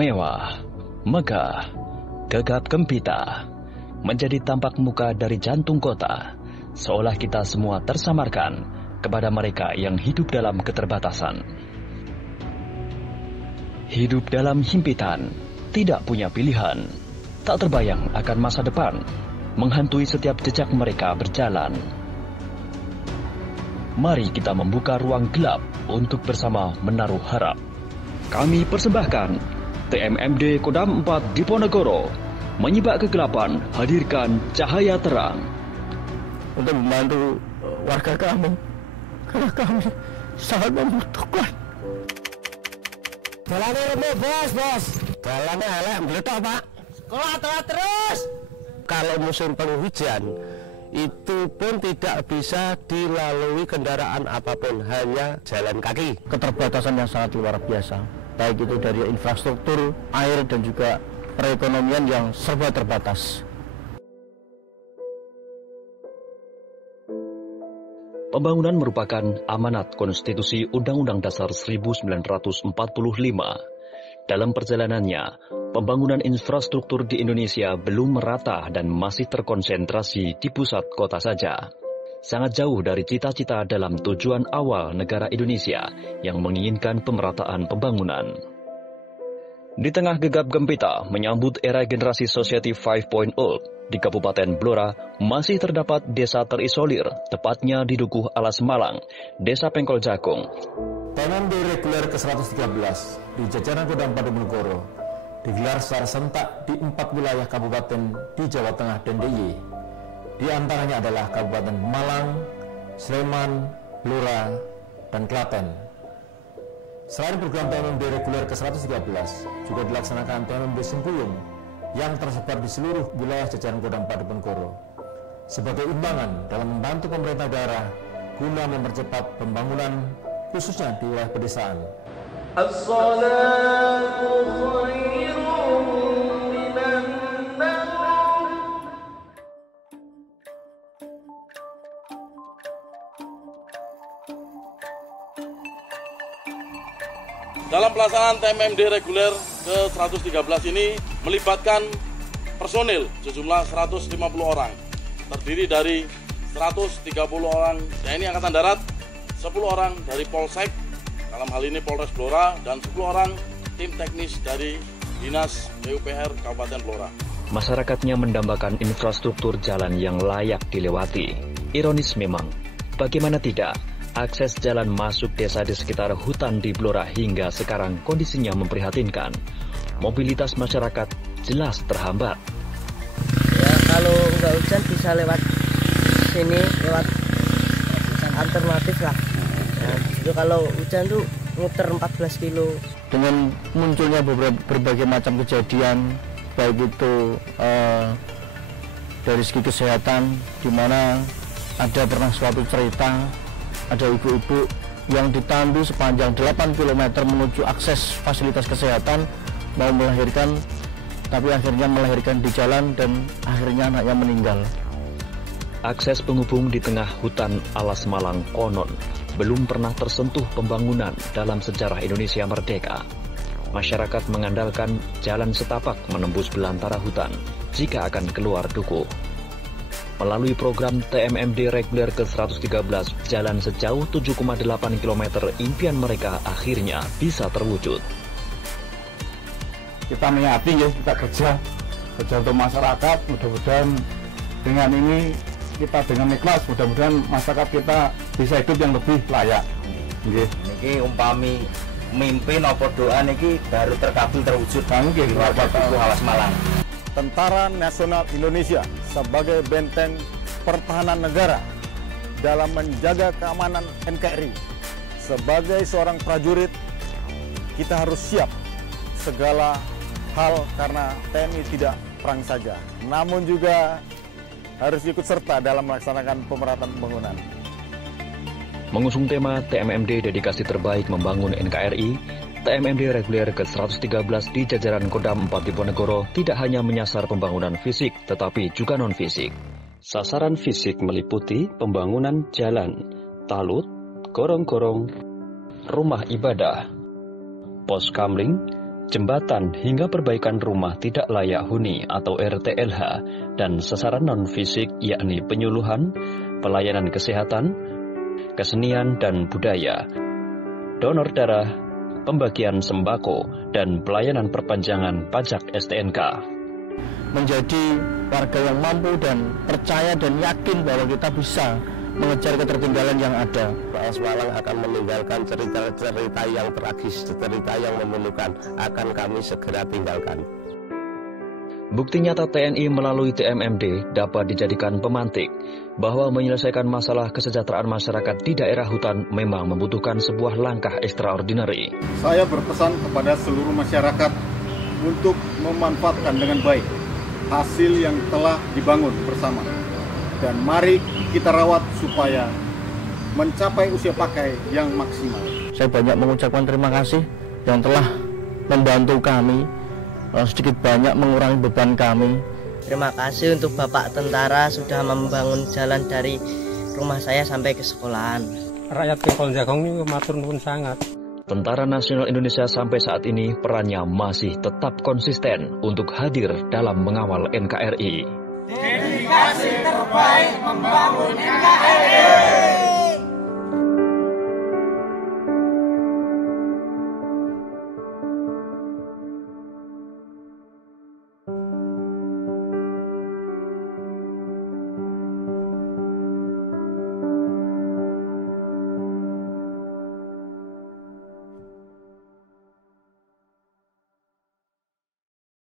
Mewah, megah, gegap gempita, menjadi tampak muka dari jantung kota, seolah kita semua tersamarkan kepada mereka yang hidup dalam keterbatasan. Hidup dalam himpitan, tidak punya pilihan, tak terbayang akan masa depan, menghantui setiap jejak mereka berjalan. Mari kita membuka ruang gelap untuk bersama menaruh harap. Kami persembahkan TMMD Kodam 4 Diponegoro, menyibak kegelapan, hadirkan cahaya terang. Untuk membantu warga kami, karena kami sangat membutuhkan. Jalannya remuk bos. Jalannya elek, meletak pak. Sekolah telat terus. Kalau musim penghujan, itu pun tidak bisa dilalui kendaraan apapun, hanya jalan kaki. Keterbatasan yang sangat luar biasa, baik itu dari infrastruktur, air, dan juga perekonomian yang serba terbatas. Pembangunan merupakan amanat konstitusi Undang-Undang Dasar 1945. Dalam perjalanannya, pembangunan infrastruktur di Indonesia belum merata dan masih terkonsentrasi di pusat kota saja. Sangat jauh dari cita-cita dalam tujuan awal negara Indonesia yang menginginkan pemerataan pembangunan. Di tengah gegap gempita menyambut era generasi Society 5.0, di Kabupaten Blora masih terdapat desa terisolir, tepatnya di Dukuh Alas Malang, Desa Pengkol Jakung. TMMD reguler ke-113 di jajaran Kodam 4 Diponegoro digelar secara sentak di 4 wilayah kabupaten di Jawa Tengah dan DIY. Di antaranya adalah Kabupaten Malang, Sleman, Blora, dan Klaten. Selain program TMMD reguler ke-113, juga dilaksanakan TMMD Sempuyung yang tersebar di seluruh wilayah jajaran Kodam 4 Diponegoro sebagai imbangan dalam membantu pemerintah daerah guna mempercepat pembangunan khususnya di wilayah pedesaan. Dalam pelaksanaan TMMD reguler ke-113 ini melibatkan personil sejumlah 150 orang, terdiri dari 130 orang TNI Angkatan Darat, 10 orang dari Polsek, dalam hal ini Polres Blora, dan 10 orang tim teknis dari Dinas PUPR Kabupaten Blora. Masyarakatnya mendambakan infrastruktur jalan yang layak dilewati. Ironis memang, bagaimana tidak, akses jalan masuk desa di sekitar hutan di Blora hingga sekarang kondisinya memprihatinkan. Mobilitas masyarakat jelas terhambat. Ya kalau nggak hujan bisa lewat sini, lewat alternatif lah. Nah, itu kalau hujan tuh muter 14 kilo. Dengan munculnya berbagai macam kejadian, baik itu dari segi kesehatan, di mana ada pernah suatu cerita, ada ibu-ibu yang ditandu sepanjang 8 km menuju akses fasilitas kesehatan, mau melahirkan, tapi akhirnya melahirkan di jalan dan akhirnya anaknya meninggal. Akses penghubung di tengah hutan Alas Malang konon belum pernah tersentuh pembangunan dalam sejarah Indonesia merdeka. Masyarakat mengandalkan jalan setapak menembus belantara hutan jika akan keluar Dukuh. Melalui program TMMD reguler ke-113, jalan sejauh 7,8 km impian mereka akhirnya bisa terwujud. Kita niati ya, kita kerja untuk masyarakat, mudah-mudahan dengan ini kita dengan ikhlas, mudah-mudahan masyarakat kita bisa hidup yang lebih layak. Niki umpami mimpi nopo doa niki baru terkabul terwujud di warga Dukuh Alas Malang. Tentara Nasional Indonesia sebagai benteng pertahanan negara dalam menjaga keamanan NKRI. Sebagai seorang prajurit, kita harus siap segala hal karena TNI tidak perang saja, namun juga harus ikut serta dalam melaksanakan pemerataan pembangunan. Mengusung tema TMMD Dedikasi Terbaik Membangun NKRI, TMMD reguler ke-113 di jajaran Kodam 4 Diponegoro tidak hanya menyasar pembangunan fisik, tetapi juga non-fisik. Sasaran fisik meliputi pembangunan jalan, talut, gorong-gorong, rumah ibadah, pos kamling, jembatan hingga perbaikan rumah tidak layak huni atau RTLH, dan sasaran non-fisik yakni penyuluhan, pelayanan kesehatan, kesenian dan budaya, donor darah, pembagian sembako, dan pelayanan perpanjangan pajak STNK. Menjadi warga yang mampu dan percaya dan yakin bahwa kita bisa mengejar ketertinggalan yang ada. PS Malang akan meninggalkan cerita-cerita yang tragis, cerita yang memilukan, akan kami segera tinggalkan. Bukti nyata TNI melalui TMMD dapat dijadikan pemantik bahwa menyelesaikan masalah kesejahteraan masyarakat di daerah hutan memang membutuhkan sebuah langkah extraordinary. Saya berpesan kepada seluruh masyarakat untuk memanfaatkan dengan baik hasil yang telah dibangun bersama. Dan mari kita rawat supaya mencapai usia pakai yang maksimal. Saya banyak mengucapkan terima kasih yang telah membantu kami, sedikit banyak mengurangi beban kami. Terima kasih untuk Bapak Tentara sudah membangun jalan dari rumah saya sampai ke sekolahan. Rakyat Kepulauan Jagong ini matur nuwun sangat. Tentara Nasional Indonesia sampai saat ini perannya masih tetap konsisten untuk hadir dalam mengawal NKRI. Dedikasi terbaik membangun NKRI.